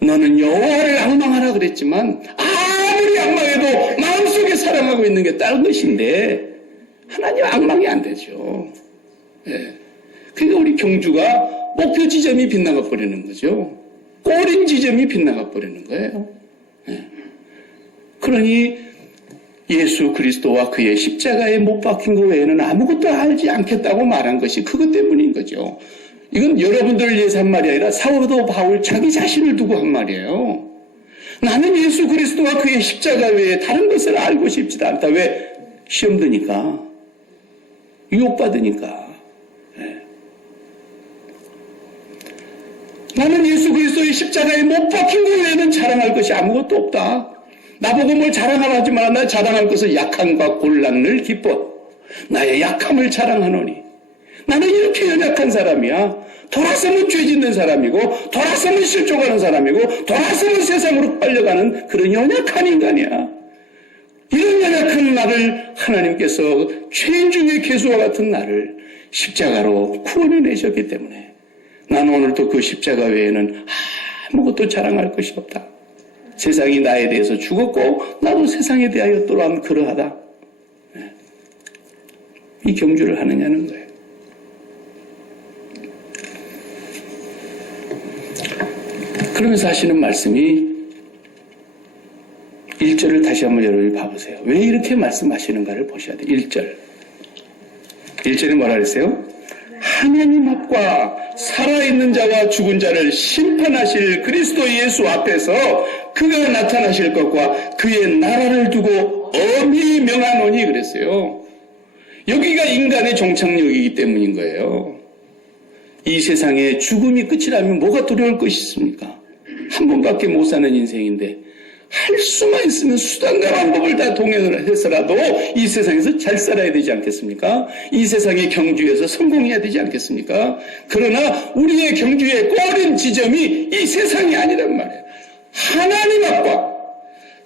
너는 여호와를 앙망하라 그랬지만 아무리 앙망해도 마음속에 사랑하고 있는 게 다른 것인데 하나님 앙망이 안 되죠. 네. 그러니까 우리 경주가 목표 지점이 빗나가 버리는 거죠. 꼬린 지점이 빗나가 버리는 거예요. 네. 그러니 예수 그리스도와 그의 십자가에 못 박힌 것 외에는 아무것도 알지 않겠다고 말한 것이 그것 때문인 거죠. 이건 여러분들을 위해서 한 말이 아니라 사도 바울 자기 자신을 두고 한 말이에요. 나는 예수 그리스도와 그의 십자가 외에 다른 것을 알고 싶지도 않다. 왜? 시험 드니까. 유혹받으니까. 네. 나는 예수 그리스도의 십자가에 못 박힌 것 외에는 자랑할 것이 아무것도 없다. 나보고 뭘 자랑하라 하지 마라. 나 자랑할 것은 약함과 곤란을 기뻐. 나의 약함을 자랑하노니. 나는 이렇게 연약한 사람이야. 돌아서면 죄 짓는 사람이고 돌아서면 실족하는 사람이고 돌아서면 세상으로 빨려가는 그런 연약한 인간이야. 이런 연약한 나를 하나님께서 죄인 중에 괴수와 같은 나를 십자가로 구원해 내셨기 때문에 나는 오늘도 그 십자가 외에는 아무것도 자랑할 것이 없다. 세상이 나에 대해서 죽었고 나도 세상에 대하여 또한 그러하다. 이 경주를 하느냐는 거예요. 그러면서 하시는 말씀이 1절을 다시 한번 여러분이 봐보세요. 왜 이렇게 말씀하시는가를 보셔야 돼요. 1절. 1절이 뭐라 그랬어요? 하나님 앞과 살아있는 자와 죽은 자를 심판하실 그리스도 예수 앞에서 그가 나타나실 것과 그의 나라를 두고 엄히 명하노니 그랬어요. 여기가 인간의 종착역이기 때문인 거예요. 이 세상에 죽음이 끝이라면 뭐가 두려울 것이 있습니까? 한 번밖에 못 사는 인생인데 할 수만 있으면 수단과 방법을 다 동원을 해서라도 이 세상에서 잘 살아야 되지 않겠습니까? 이 세상의 경주에서 성공해야 되지 않겠습니까? 그러나 우리의 경주의 꼬린 지점이 이 세상이 아니란 말이에요. 하나님 앞과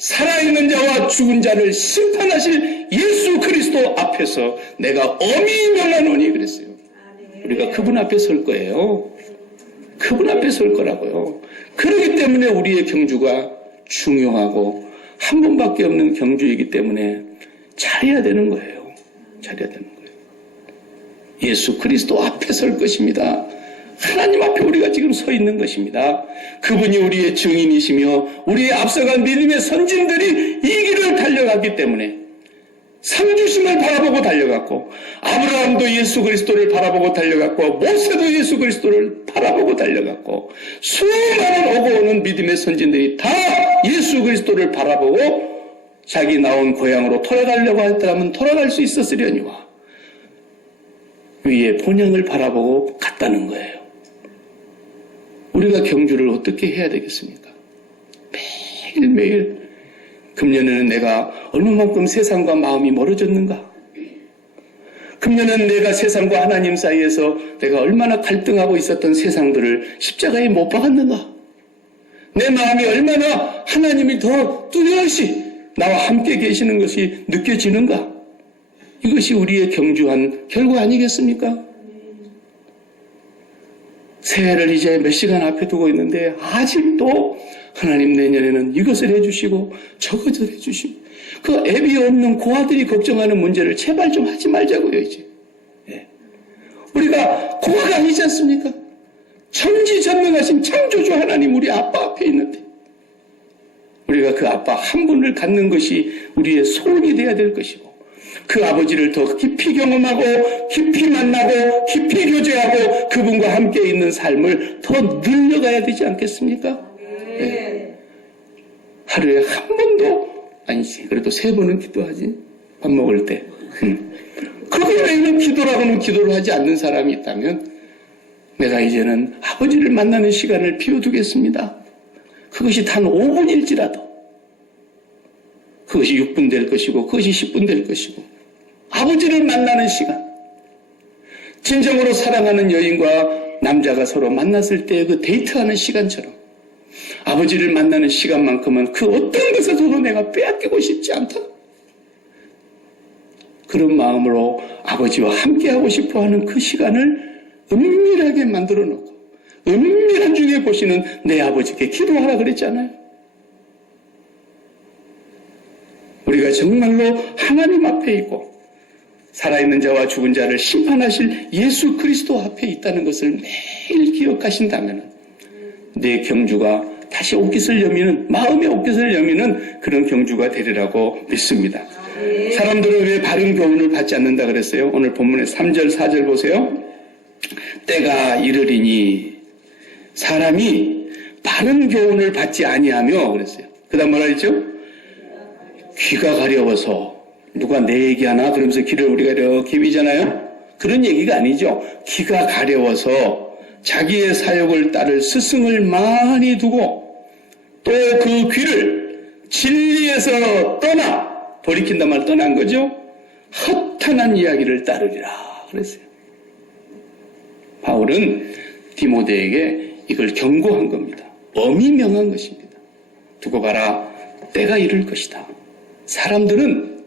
살아있는 자와 죽은 자를 심판하실 예수 그리스도 앞에서 내가 엄히 명하노니 그랬어요. 우리가 그분 앞에 설 거예요. 그분 앞에 설 거라고요. 그렇기 때문에 우리의 경주가 중요하고 한 번밖에 없는 경주이기 때문에 잘해야 되는 거예요. 잘해야 되는 거예요. 예수 그리스도 앞에 설 것입니다. 하나님 앞에 우리가 지금 서 있는 것입니다. 그분이 우리의 증인이시며 우리의 앞서간 믿음의 선진들이 이 길을 달려갔기 때문에 상주심을 바라보고 달려갔고 아브라함도 예수 그리스도를 바라보고 달려갔고 모세도 예수 그리스도를 바라보고 달려갔고 수많은 오고 오는 믿음의 선진들이 다 예수 그리스도를 바라보고 자기 나온 고향으로 돌아가려고 했다면 돌아갈 수 있었으려니와 위에 본향을 바라보고 갔다는 거예요. 우리가 경주를 어떻게 해야 되겠습니까? 매일매일 금년에는 내가 얼마만큼 세상과 마음이 멀어졌는가? 금년에는 내가 세상과 하나님 사이에서 내가 얼마나 갈등하고 있었던 세상들을 십자가에 못 박았는가? 내 마음이 얼마나 하나님이 더 뚜렷이 나와 함께 계시는 것이 느껴지는가? 이것이 우리의 경주한 결과 아니겠습니까? 새해를 이제 몇 시간 앞에 두고 있는데 아직도 하나님 내년에는 이것을 해주시고 저것을 해주시고 그 애비 없는 고아들이 걱정하는 문제를 제발 좀 하지 말자고요 이제. 예. 우리가 고아가 아니지 않습니까? 전지전능하신 창조주 하나님 우리 아빠 앞에 있는데 우리가 그 아빠 한 분을 갖는 것이 우리의 소원이 되어야 될 것이고 그 아버지를 더 깊이 경험하고 깊이 만나고 깊이 교제하고 그분과 함께 있는 삶을 더 늘려가야 되지 않겠습니까? 네. 하루에 한 번도 아니지 그래도 3번은 기도하지 밥 먹을 때 그렇게 외에는 기도라고는 기도를 하지 않는 사람이 있다면 내가 이제는 아버지를 만나는 시간을 비워두겠습니다. 그것이 단 5분일지라도 그것이 6분 될 것이고 그것이 10분 될 것이고 아버지를 만나는 시간 진정으로 사랑하는 여인과 남자가 서로 만났을 때 그 데이트하는 시간처럼 아버지를 만나는 시간만큼은 그 어떤 것에서도 내가 빼앗기고 싶지 않다. 그런 마음으로 아버지와 함께하고 싶어하는 그 시간을 은밀하게 만들어 놓고 은밀한 중에 보시는 내 아버지께 기도하라 그랬잖아요. 우리가 정말로 하나님 앞에 있고 살아있는 자와 죽은 자를 심판하실 예수 그리스도 앞에 있다는 것을 매일 기억하신다면 내 경주가 다시 옷깃을 여미는 마음의 옷깃을 여미는 그런 경주가 되리라고 믿습니다. 사람들은 왜 바른 교훈을 받지 않는다 그랬어요? 오늘 본문의 3절 4절 보세요. 때가 이르리니 사람이 바른 교훈을 받지 아니하며 그랬어요. 그 다음 뭐라 했죠? 귀가 가려워서 누가 내 얘기하나 그러면서 귀를 우리가 이렇게 비잖아요. 그런 얘기가 아니죠. 귀가 가려워서 자기의 사욕을 따를 스승을 많이 두고 또 그 귀를 진리에서 떠나 돌이킨단 말 떠난 거죠. 허탄한 이야기를 따르리라 그랬어요. 바울은 디모데에게 이걸 경고한 겁니다. 엄히 명한 것입니다. 두고 봐라. 때가 이를 것이다. 사람들은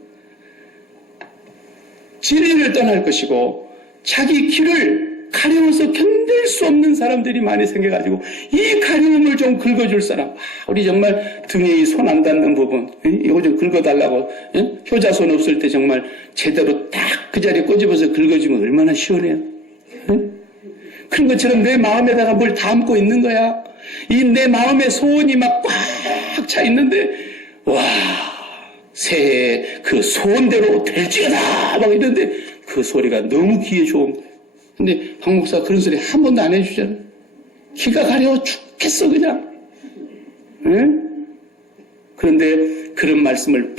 진리를 떠날 것이고 자기 길을 가려워서 견딜 수 없는 사람들이 많이 생겨가지고 이 가려움을 좀 긁어줄 사람. 우리 정말 등에 이 손 안 닿는 부분 이거 좀 긁어달라고 효자손 없을 때 정말 제대로 딱 그 자리에 꼬집어서 긁어주면 얼마나 시원해요. 그런 것처럼 내 마음에다가 뭘 담고 있는 거야. 이 내 마음의 소원이 막 꽉 차 있는데 와 새해 그 소원대로 될지어다 막 이런데 그 소리가 너무 귀에 좋은 거예요. 근데 박 목사 그런 소리 한 번도 안 해주잖아요. 귀가 가려워 죽겠어 그냥. 응? 그런데 그런 말씀을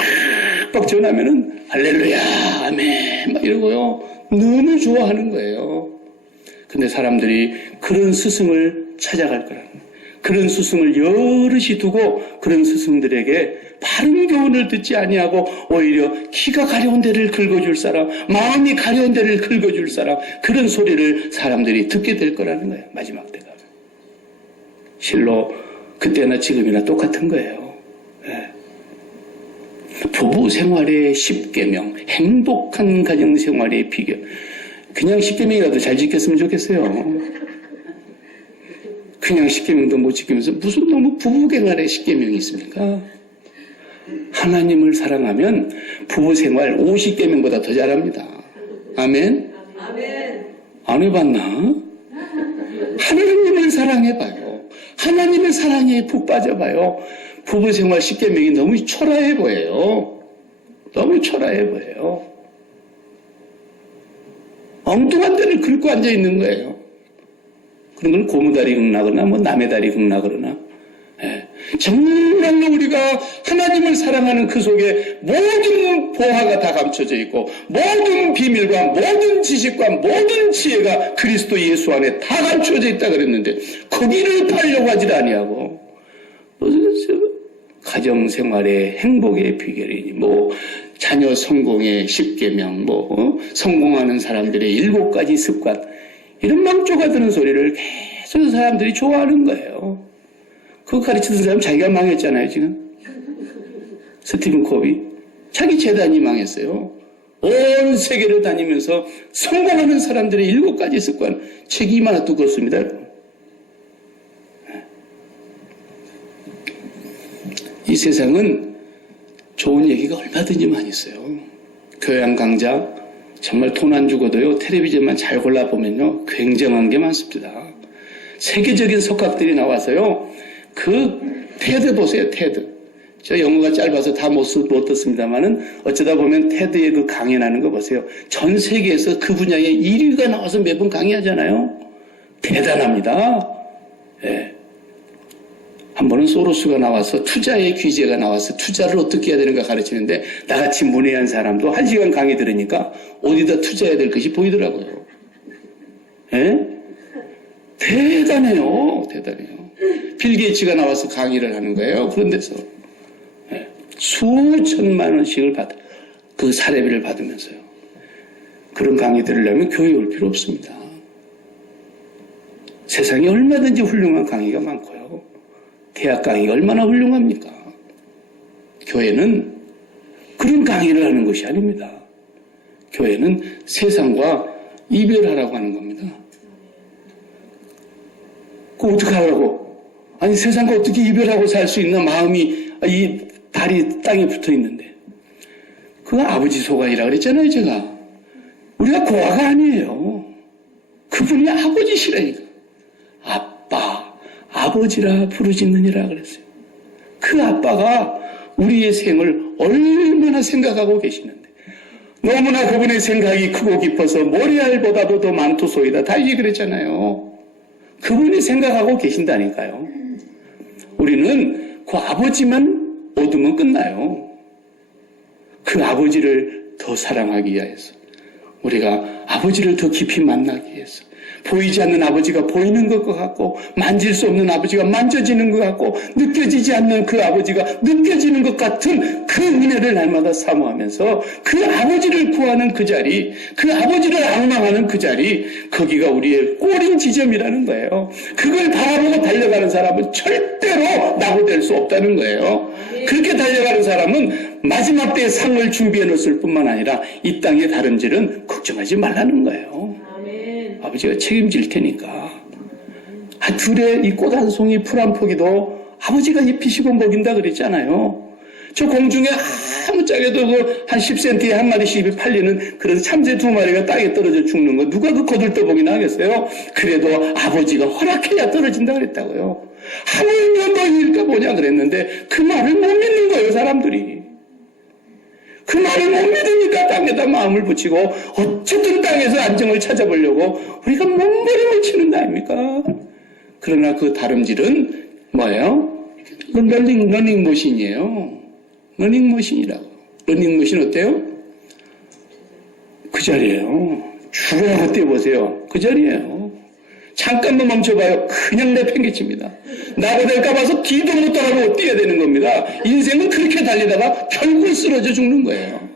팍팍 전하면은 할렐루야 아멘 막 이러고요. 너무 좋아하는 거예요. 근데 사람들이 그런 스승을 찾아갈 거라는 거예요. 그런 스승을 여럿이 두고 그런 스승들에게 바른 교훈을 듣지 아니하고 오히려 귀가 가려운 데를 긁어줄 사람, 마음이 가려운 데를 긁어줄 사람 그런 소리를 사람들이 듣게 될 거라는 거예요. 마지막 때가. 실로 그때나 지금이나 똑같은 거예요. 네. 부부 생활의 10계명, 행복한 가정 생활의 비결. 그냥 10계명이라도 잘 지켰으면 좋겠어요. 그냥 10계명도 못 지키면서 무슨 너무 부부 생활의 10계명이 있습니까? 하나님을 사랑하면 부부 생활 50계명보다 더 잘합니다. 아멘? 아멘. 안 해봤나? 하나님을 사랑해봐요. 하나님의 사랑에 푹 빠져봐요. 부부 생활 10계명이 너무 초라해 보여요. 너무 초라해 보여요. 엉뚱한 데를 긁고 앉아 있는 거예요. 그런 걸 고무다리 긁나거나 뭐 남의 다리 긁나거나. 예. 정말로 우리가 하나님을 사랑하는 그 속에 모든 보화가 다 감춰져 있고 모든 비밀과 모든 지식과 모든 지혜가 그리스도 예수 안에 다 감춰져 있다 그랬는데 거기를 팔려고 하질 아니하고 가정생활의 행복의 비결이니 뭐 자녀 성공의 10계명 뭐 성공하는 사람들의 7가지 습관 이런 망조가 드는 소리를 계속 사람들이 좋아하는 거예요. 그거 가르치던 사람 자기가 망했잖아요, 지금. 스티븐 코비. 자기 재단이 망했어요. 온 세계를 다니면서 성공하는 사람들의 7가지 습관. 책이 이마나 두껍습니다. 이 세상은 좋은 얘기가 얼마든지 많이 있어요. 교양 강좌, 정말 돈 안 주고도요, 텔레비전만 잘 골라보면요, 굉장한 게 많습니다. 세계적인 석학들이 나와서요, 테드 보세요, 테드. 저 영어가 짧아서 다 못 듣습니다만은 어쩌다 보면 테드의 그 강연하는 거 보세요. 전 세계에서 그 분야에 1위가 나와서 매번 강의하잖아요. 대단합니다. 예. 한 번은 소로스가 나와서 투자의 귀재가 나와서 투자를 어떻게 해야 되는가 가르치는데 나같이 문외한 사람도 1시간 강의 들으니까 어디다 투자해야 될 것이 보이더라고요. 예? 대단해요. 대단해요. 빌 게이츠가 나와서 강의를 하는 거예요. 그런 데서. 예. 수천만 원씩을 그 사례비를 받으면서요. 그런 강의 들으려면 교회 올 필요 없습니다. 세상에 얼마든지 훌륭한 강의가 많고요. 대학 강의가 얼마나 훌륭합니까? 교회는 그런 강의를 하는 것이 아닙니다. 교회는 세상과 이별하라고 하는 겁니다. 그거 어떻게 하라고? 아니 세상과 어떻게 이별하고 살 수 있나 마음이 이 발이 땅에 붙어 있는데 그거 아버지 소관이라 그랬잖아요 제가. 우리가 고아가 아니에요. 그분이 아버지시라니까. 아빠, 아버지라 부르짖느니라 그랬어요. 그 아빠가 우리의 생을 얼마나 생각하고 계시는데 너무나 그분의 생각이 크고 깊어서 모래알보다도 더 많도소이다 다 얘기 그랬잖아요. 그분이 생각하고 계신다니까요. 우리는 그 아버지만 얻으면 끝나요. 그 아버지를 더 사랑하기 위해서 우리가 아버지를 더 깊이 만나기 위해서 보이지 않는 아버지가 보이는 것 같고 만질 수 없는 아버지가 만져지는 것 같고 느껴지지 않는 그 아버지가 느껴지는 것 같은 그 은혜를 날마다 사모하면서 그 아버지를 구하는 그 자리, 그 아버지를 앙망하는 그 자리, 거기가 우리의 꼬린 지점이라는 거예요. 그걸 바라보고 달려가는 사람은 절대로 낙오될 수 없다는 거예요. 그렇게 달려가는 사람은 마지막 때의 상을 준비해 놓을 뿐만 아니라 이 땅의 다름질은 걱정하지 말라는 거예요. 아버지가 책임질 테니까. 들에 이 꽃 한 송이 풀 한 포기도 아버지가 입히시고 먹인다 그랬잖아요. 저 공중에 아무짝에도 그 한 10cm에 한 마리씩 입이 팔리는 그런 참새 2마리가 땅에 떨어져 죽는 거 누가 그 거들떠보기나 하겠어요? 그래도 아버지가 허락해야 떨어진다 그랬다고요. 하물며 너희일까 뭐냐 그랬는데 그 말을 못 믿는 거예요 사람들이. 그 말을 못 믿으니까 땅에다 마음을 붙이고 어쨌든 땅에서 안정을 찾아보려고 우리가 몸부림을 치는 거 아닙니까? 그러나 그 다름질은 뭐예요? 러닝머신이에요. 러닝머신이라고. 러닝머신 어때요? 그 자리에요. 죽어라고 뛰어보세요. 그 자리에요. 잠깐만 멈춰봐요. 그냥 내팽개칩니다. 낙오될까 봐서 뒤도 못 돌아보고 뛰어야 되는 겁니다. 인생은 그렇게 달리다가 결국 쓰러져 죽는 거예요.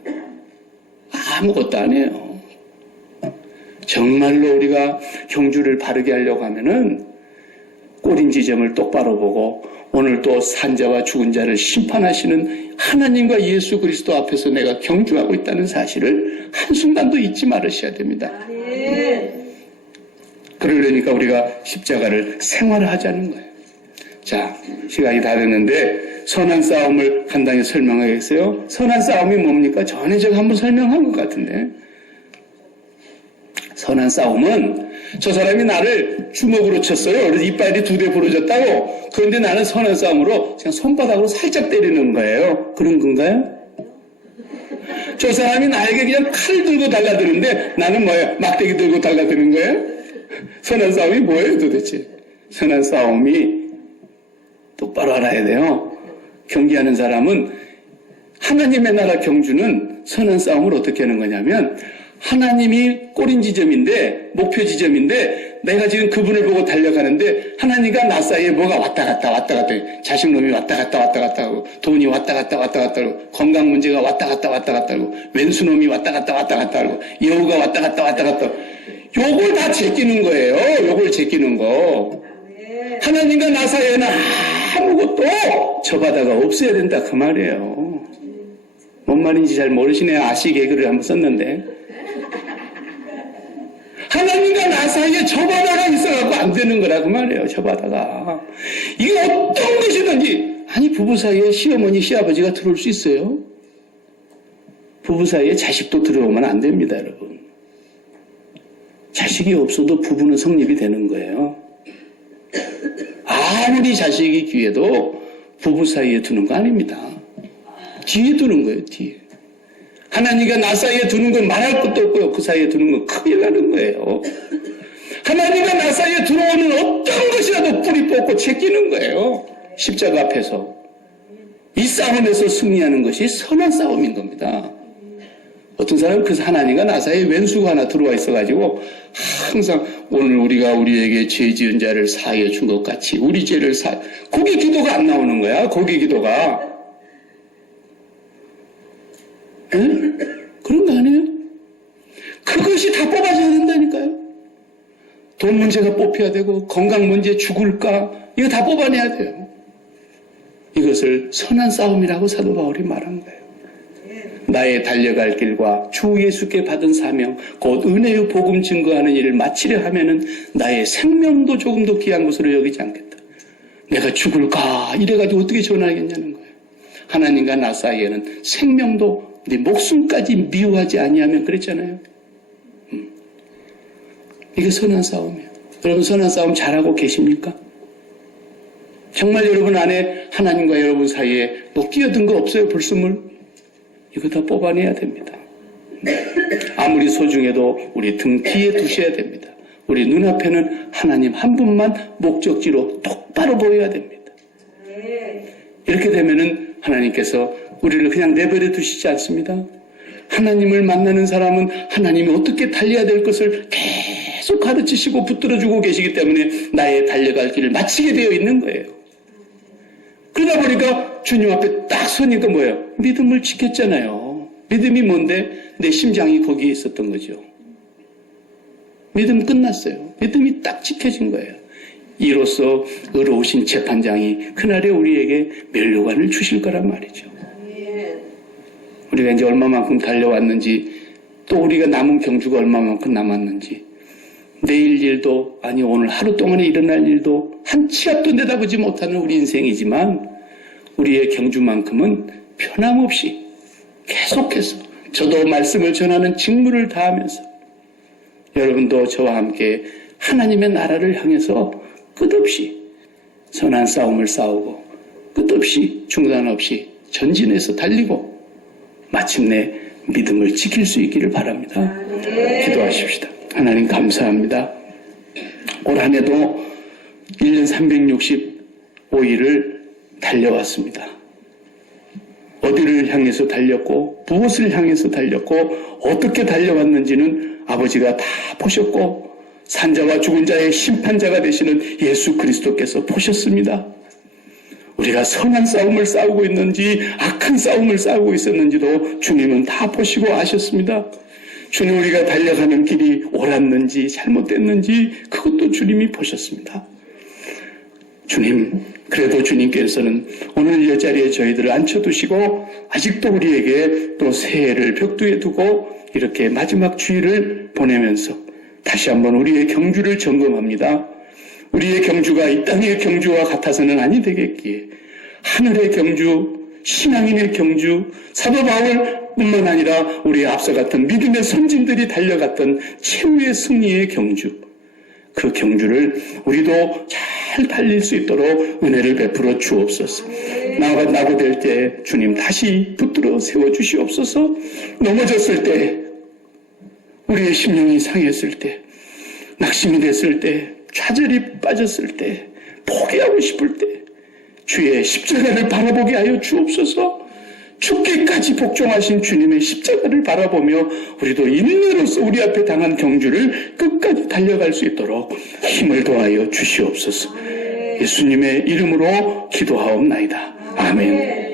아무것도 아니에요. 정말로 우리가 경주를 바르게 하려고 하면은 꼬린 지점을 똑바로 보고 오늘 또 산자와 죽은 자를 심판하시는 하나님과 예수 그리스도 앞에서 내가 경주하고 있다는 사실을 한순간도 잊지 말으셔야 됩니다. 그러려니까 우리가 십자가를 생활하자는 거예요. 자, 시간이 다 됐는데 선한 싸움을 간단히 설명하겠어요. 선한 싸움이 뭡니까? 전에 제가 한번 설명한 것 같은데, 선한 싸움은 저 사람이 나를 주먹으로 쳤어요. 그래서 이빨이 2대 부러졌다고. 그런데 나는 선한 싸움으로 그냥 손바닥으로 살짝 때리는 거예요. 그런 건가요? 저 사람이 나에게 그냥 칼 들고 달라드는데 나는 뭐예요? 막대기 들고 달라드는 거예요? 선한 싸움이 뭐예요 도대체? 선한 싸움이 똑바로 알아야 돼요. 경기하는 사람은 하나님의 나라 경주는 선한 싸움을 어떻게 하는 거냐면, 하나님이 꼬린 지점인데, 목표 지점인데, 내가 지금 그분을 보고 달려가는데 하나님과 나 사이에 뭐가 왔다 갔다 자식놈이 왔다 갔다 하고, 돈이 왔다 갔다 하고, 건강 문제가 왔다 갔다 하고, 왼수놈이 왔다 갔다 하고, 여우가 왔다 갔다 하고, 요걸 다 제끼는 거예요. 요걸 제끼는 거. 하나님과 나 사이에는 아무것도 저 바다가 없어야 된다 그 말이에요. 뭔 말인지 잘 모르시네요. 아시 개그를 한번 썼는데, 하나님과 나 사이에 저 바다가 있어갖고 안 되는 거라 그 말이에요. 저 바다가. 이게 어떤 것이든지, 아니 부부 사이에 시어머니 시아버지가 들어올 수 있어요? 부부 사이에 자식도 들어오면 안 됩니다, 여러분. 자식이 없어도 부부는 성립이 되는 거예요. 아무리 자식이 귀해도 부부 사이에 두는 거 아닙니다. 뒤에 두는 거예요, 뒤에. 하나님과 나 사이에 두는 건 말할 것도 없고요. 그 사이에 두는 건 큰일 나는 거예요. 하나님과 나 사이에 들어오는 어떤 것이라도 뿌리 뽑고 제끼는 거예요. 십자가 앞에서. 이 싸움에서 승리하는 것이 선한 싸움인 겁니다. 어떤 사람은 그 하나님과 나 사이에 왼수가 하나 들어와 있어가지고 항상 오늘 우리가 우리에게 죄 지은 자를 사하여 준 것 같이 우리 죄를 거기 기도가 안 나오는 거야. 거기 기도가. 응? 그런 거 아니에요? 그것이 다 뽑아져야 된다니까요. 돈 문제가 뽑혀야 되고, 건강 문제 죽을까, 이거 다 뽑아내야 돼요. 이것을 선한 싸움이라고 사도 바울이 말한 거예요. 나의 달려갈 길과 주 예수께 받은 사명, 곧 은혜의 복음 증거하는 일을 마치려 하면은 나의 생명도 조금 더 귀한 것으로 여기지 않겠다. 내가 죽을까 이래가지고 어떻게 전하겠냐는 거예요. 하나님과 나 사이에는 생명도 네 목숨까지 미워하지 아니하면 그랬잖아요. 이게 선한 싸움이에요. 여러분 선한 싸움 잘하고 계십니까? 정말 여러분 안에 하나님과 여러분 사이에 뭐 끼어든 거 없어요? 불순물? 이거 다 뽑아내야 됩니다. 아무리 소중해도 우리 등 뒤에 두셔야 됩니다. 우리 눈앞에는 하나님 한 분만 목적지로 똑바로 보여야 됩니다. 이렇게 되면은 하나님께서 우리를 그냥 내버려 두시지 않습니다. 하나님을 만나는 사람은 하나님이 어떻게 달려야 될 것을 계속 가르치시고 붙들어주고 계시기 때문에 나의 달려갈 길을 마치게 되어 있는 거예요. 그러다 보니까 주님 앞에 딱 서니까 뭐예요? 믿음을 지켰잖아요. 믿음이 뭔데? 내 심장이 거기에 있었던 거죠. 믿음 끝났어요. 믿음이 딱 지켜진 거예요. 이로써 의로우신 재판장이 그날에 우리에게 면류관을 주실 거란 말이죠. 우리가 이제 얼마만큼 달려왔는지, 또 우리가 남은 경주가 얼마만큼 남았는지, 내일 일도, 아니 오늘 하루 동안에 일어날 일도 한 치 앞도 내다보지 못하는 우리 인생이지만 우리의 경주만큼은 변함없이 계속해서 저도 말씀을 전하는 직무를 다하면서 여러분도 저와 함께 하나님의 나라를 향해서 끝없이 선한 싸움을 싸우고 끝없이 중단 없이 전진해서 달리고 마침내 믿음을 지킬 수 있기를 바랍니다. 기도하십시다. 하나님 감사합니다. 올 한 해도 1년 365일을 달려왔습니다. 어디를 향해서 달렸고 무엇을 향해서 달렸고 어떻게 달려왔는지는 아버지가 다 보셨고 산자와 죽은 자의 심판자가 되시는 예수 그리스도께서 보셨습니다. 우리가 선한 싸움을 싸우고 있는지 악한 싸움을 싸우고 있었는지도 주님은 다 보시고 아셨습니다. 주님, 우리가 달려가는 길이 옳았는지 잘못됐는지 그것도 주님이 보셨습니다. 주님, 그래도 주님께서는 오늘 이 자리에 저희들을 앉혀두시고 아직도 우리에게 또 새해를 벽두에 두고 이렇게 마지막 주일을 보내면서 다시 한번 우리의 경주를 점검합니다. 우리의 경주가 이 땅의 경주와 같아서는 아니 되겠기에 하늘의 경주, 신앙인의 경주, 사도 바울뿐만 아니라 우리의 앞서 같은 믿음의 선진들이 달려갔던 최후의 승리의 경주, 그 경주를 우리도 잘 달릴 수 있도록 은혜를 베풀어 주옵소서. 나고될 때 주님 다시 붙들어 세워주시옵소서. 넘어졌을 때, 우리의 심령이 상했을 때, 낙심이 됐을 때, 좌절이 빠졌을 때, 포기하고 싶을 때 주의 십자가를 바라보게 하여 주옵소서. 죽기까지 복종하신 주님의 십자가를 바라보며 우리도 인내로서 우리 앞에 당한 경주를 끝까지 달려갈 수 있도록 힘을 더하여 주시옵소서. 예수님의 이름으로 기도하옵나이다. 아멘.